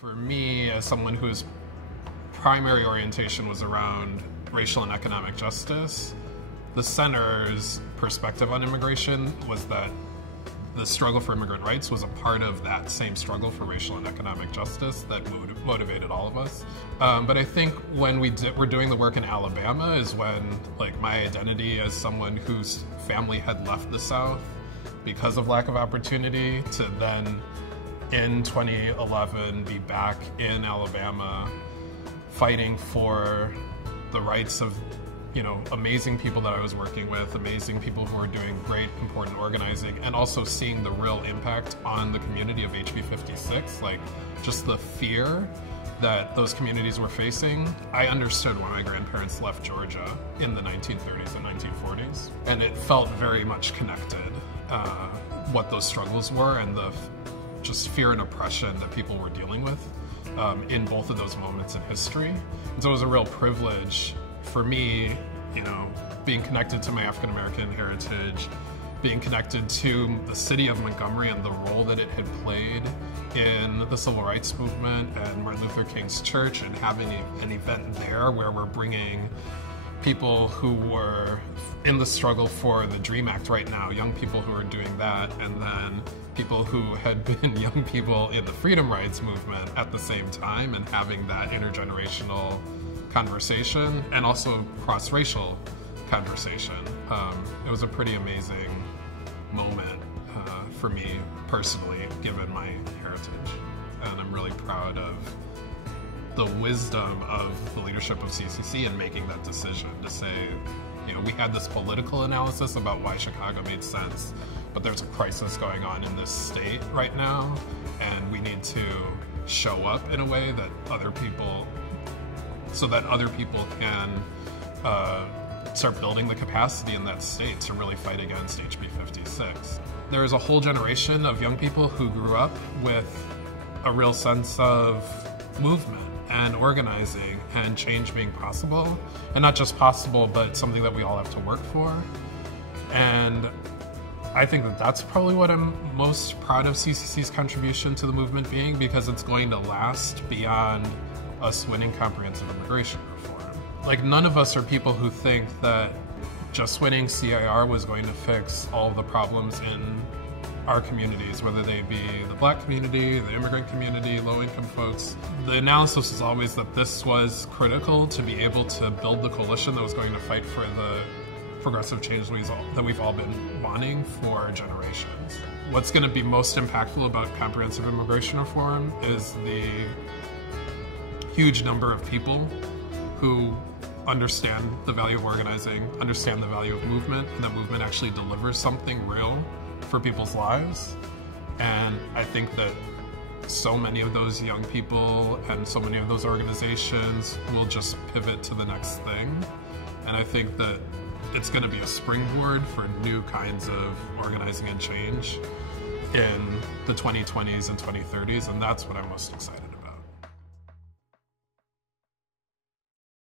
For me, as someone whose primary orientation was around racial and economic justice, the center's perspective on immigration was that the struggle for immigrant rights was a part of that same struggle for racial and economic justice that motivated all of us. But I think when we're doing the work in Alabama is when, like, my identity as someone whose family had left the South because of lack of opportunity to then in 2011 be back in Alabama fighting for the rights of, you know, amazing people that I was working with, amazing people who were doing great, important organizing, and also seeing the real impact on the community of HB 56, like just the fear that those communities were facing. I understood when my grandparents left Georgia in the 1930s and 1940s, and it felt very much connected, what those struggles were and the just fear and oppression that people were dealing with in both of those moments in history. And so it was a real privilege for me, you know, being connected to my African American heritage, being connected to the city of Montgomery and the role that it had played in the civil rights movement and Martin Luther King's church, and having an event there where we're bringing people who were in the struggle for the DREAM Act right now, young people who are doing that, and then people who had been young people in the freedom rights movement at the same time, and having that intergenerational conversation and also cross-racial conversation. It was a pretty amazing moment for me personally, given my heritage. And I'm really proud of the wisdom of the leadership of CCC in making that decision to say, you know, we had this political analysis about why Chicago made sense, but there's a crisis going on in this state right now, and we need to show up in a way that other people, so that other people can start building the capacity in that state to really fight against HB 56. There is a whole generation of young people who grew up with a real sense of movement and organizing and change being possible, and not just possible, but something that we all have to work for. And I think that that's probably what I'm most proud of CCC's contribution to the movement being, because it's going to last beyond us winning comprehensive immigration reform. Like, none of us are people who think that just winning CIR was going to fix all of the problems in our communities, whether they be the Black community, the immigrant community, low-income folks. The analysis was always that this was critical to be able to build the coalition that was going to fight for the progressive change that we've all been wanting for generations. What's going to be most impactful about comprehensive immigration reform is the huge number of people who understand the value of organizing, understand the value of movement, and that movement actually delivers something real for people's lives. And I think that so many of those young people and so many of those organizations will just pivot to the next thing. And I think that it's going to be a springboard for new kinds of organizing and change in the 2020s and 2030s, and that's what I'm most excited about.